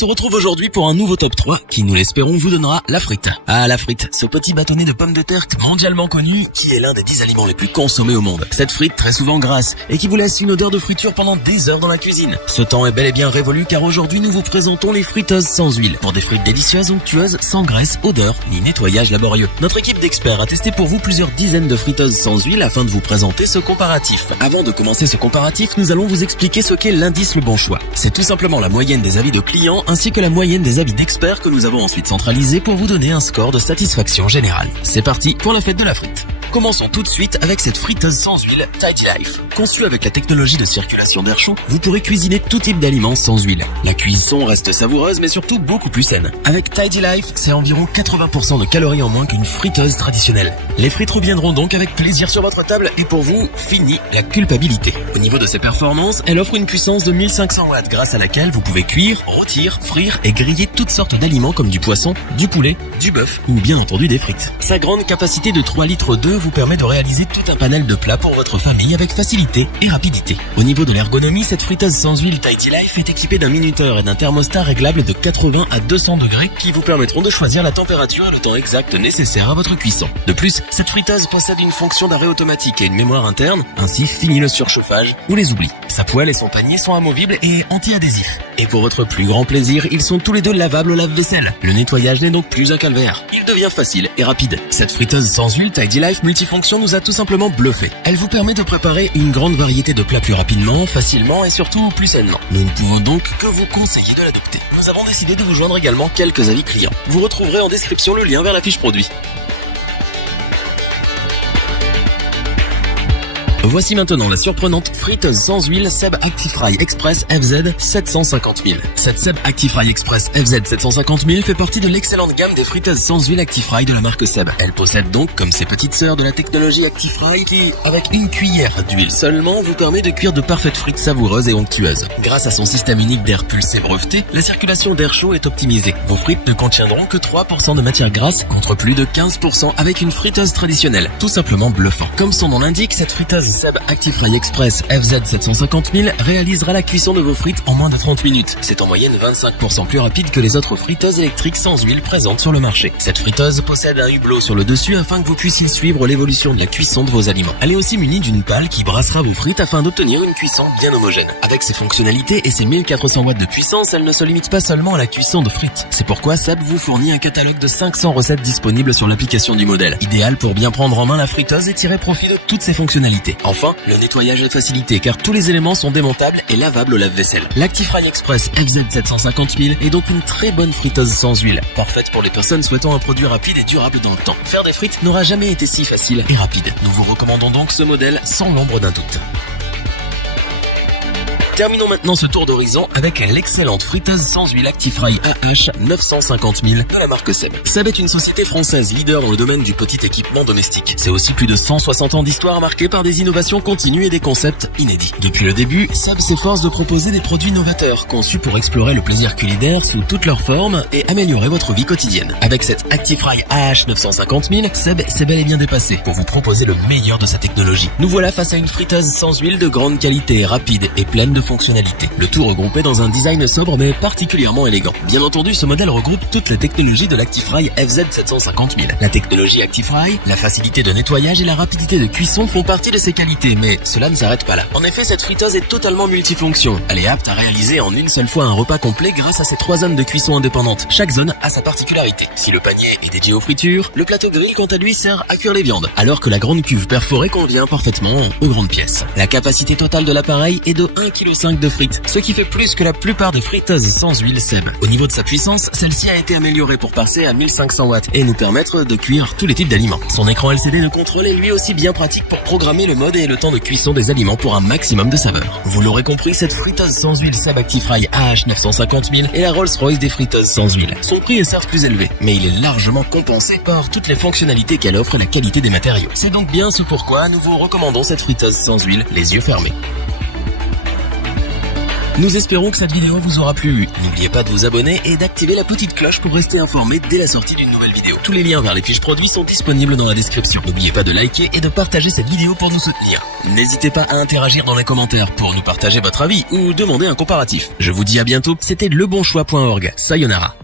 se retrouve aujourd'hui pour un nouveau top 3 qui, nous l'espérons, vous donnera la frite. Ah, la frite, ce petit bâtonnet de pommes de terre mondialement connu qui est l'un des 10 aliments les plus consommés au monde. Cette frite très souvent grasse et qui vous laisse une odeur de friture pendant des heures dans la cuisine. Ce temps est bel et bien révolu car aujourd'hui nous vous présentons les friteuses sans huile. Pour des frites délicieuses, onctueuses, sans graisse, odeur, ni nettoyage laborieux. Notre équipe d'experts a testé pour vous plusieurs dizaines de friteuses sans huile afin de vous présenter ce comparatif. Avant de commencer ce comparatif, nous allons vous expliquer ce qu'est l'indice Le Bon Choix. C'est tout simplement la moyenne des avis de clients ainsi que la moyenne des avis d'experts que nous avons ensuite centralisés pour vous donner un score de satisfaction générale. C'est parti pour la fête de la frite. Commençons tout de suite avec cette friteuse sans huile Tidy Life. Conçue avec la technologie de circulation d'air chaud, vous pourrez cuisiner tout type d'aliments sans huile. La cuisson reste savoureuse mais surtout beaucoup plus saine. Avec Tidy Life, c'est environ 80% de calories en moins qu'une friteuse traditionnelle. Les frites reviendront donc avec plaisir sur votre table et pour vous, fini la culpabilité. Au niveau de ses performances, elle offre une puissance de 1500 watts grâce à laquelle vous pouvez cuire, rôtir, frire et griller toutes sortes d'aliments comme du poisson, du poulet, du bœuf ou bien entendu des frites. Sa grande capacité de 3 litres d'eau vous permet de réaliser tout un panel de plats pour votre famille avec facilité et rapidité. Au niveau de l'ergonomie, cette friteuse sans huile Tidy Life est équipée d'un minuteur et d'un thermostat réglable de 80 à 200 degrés qui vous permettront de choisir la température et le temps exact nécessaire à votre cuisson. De plus, cette friteuse possède une fonction d'arrêt automatique et une mémoire interne, ainsi fini le surchauffage ou les oublis. Sa poêle et son panier sont amovibles et anti-adhésifs. Et pour votre plus grand plaisir, ils sont tous les deux lavables au lave-vaisselle. Le nettoyage n'est donc plus un calvaire. Il devient facile et rapide. Cette friteuse sans huile Tidy Life multifonction nous a tout simplement bluffé. Elle vous permet de préparer une grande variété de plats plus rapidement, facilement et surtout plus sainement. Nous ne pouvons donc que vous conseiller de l'adopter. Nous avons décidé de vous joindre également quelques avis clients. Vous retrouverez en description le lien vers la fiche produit. Voici maintenant la surprenante friteuse sans huile Seb Actifry Express FZ 750 000. Cette Seb Actifry Express FZ 750 000 fait partie de l'excellente gamme des friteuses sans huile Actifry de la marque Seb. Elle possède donc, comme ses petites sœurs, de la technologie Actifry qui, avec une cuillère d'huile seulement, vous permet de cuire de parfaites frites savoureuses et onctueuses. Grâce à son système unique d'air pulsé breveté, la circulation d'air chaud est optimisée. Vos frites ne contiendront que 3% de matière grasse contre plus de 15% avec une friteuse traditionnelle. Tout simplement bluffant. Comme son nom l'indique, cette friteuse Seb Actifry Express FZ 750 000 réalisera la cuisson de vos frites en moins de 30 minutes. C'est en moyenne 25% plus rapide que les autres friteuses électriques sans huile présentes sur le marché. Cette friteuse possède un hublot sur le dessus afin que vous puissiez suivre l'évolution de la cuisson de vos aliments. Elle est aussi munie d'une pale qui brassera vos frites afin d'obtenir une cuisson bien homogène. Avec ses fonctionnalités et ses 1400 watts de puissance, elle ne se limite pas seulement à la cuisson de frites. C'est pourquoi Seb vous fournit un catalogue de 500 recettes disponibles sur l'application du modèle. Idéal pour bien prendre en main la friteuse et tirer profit de toutes ses fonctionnalités. Enfin, le nettoyage est facilité car tous les éléments sont démontables et lavables au lave-vaisselle. L'Actifry Express FZ 750 000 est donc une très bonne friteuse sans huile, parfaite pour les personnes souhaitant un produit rapide et durable dans le temps. Faire des frites n'aura jamais été si facile et rapide. Nous vous recommandons donc ce modèle sans l'ombre d'un doute. Terminons maintenant ce tour d'horizon avec l'excellente friteuse sans huile Actifry AH 950 000 de la marque Seb. Seb est une société française leader dans le domaine du petit équipement domestique. C'est aussi plus de 160 ans d'histoire marquée par des innovations continues et des concepts inédits. Depuis le début, Seb s'efforce de proposer des produits novateurs conçus pour explorer le plaisir culinaire sous toutes leurs formes et améliorer votre vie quotidienne. Avec cette Actifry AH 950 000, Seb s'est bel et bien dépassé pour vous proposer le meilleur de sa technologie. Nous voilà face à une friteuse sans huile de grande qualité, rapide et pleine de fonctionnalités. Le tout regroupé dans un design sobre mais particulièrement élégant. Bien entendu, ce modèle regroupe toutes les technologies de l'Actifry FZ 750 000. La technologie Actifry, la facilité de nettoyage et la rapidité de cuisson font partie de ses qualités, mais cela ne s'arrête pas là. En effet, cette friteuse est totalement multifonction. Elle est apte à réaliser en une seule fois un repas complet grâce à ses 3 zones de cuisson indépendantes. Chaque zone a sa particularité. Si le panier est dédié aux fritures, le plateau grill quant à lui sert à cuire les viandes, alors que la grande cuve perforée convient parfaitement aux grandes pièces. La capacité totale de l'appareil est de 1,5 kg de frites, ce qui fait plus que la plupart des friteuses sans huile Seb. Au niveau de sa puissance, celle-ci a été améliorée pour passer à 1500 watts et nous permettre de cuire tous les types d'aliments. Son écran LCD de contrôle est lui aussi bien pratique pour programmer le mode et le temps de cuisson des aliments pour un maximum de saveur. Vous l'aurez compris, cette friteuse sans huile Seb Actifry AH 950 000 est la Rolls-Royce des friteuses sans huile. Son prix est certes plus élevé, mais il est largement compensé par toutes les fonctionnalités qu'elle offre et la qualité des matériaux. C'est donc bien ce pourquoi nous vous recommandons cette friteuse sans huile, les yeux fermés. Nous espérons que cette vidéo vous aura plu. N'oubliez pas de vous abonner et d'activer la petite cloche pour rester informé dès la sortie d'une nouvelle vidéo. Tous les liens vers les fiches produits sont disponibles dans la description. N'oubliez pas de liker et de partager cette vidéo pour nous soutenir. N'hésitez pas à interagir dans les commentaires pour nous partager votre avis ou demander un comparatif. Je vous dis à bientôt, c'était lebonchoix.org. Sayonara.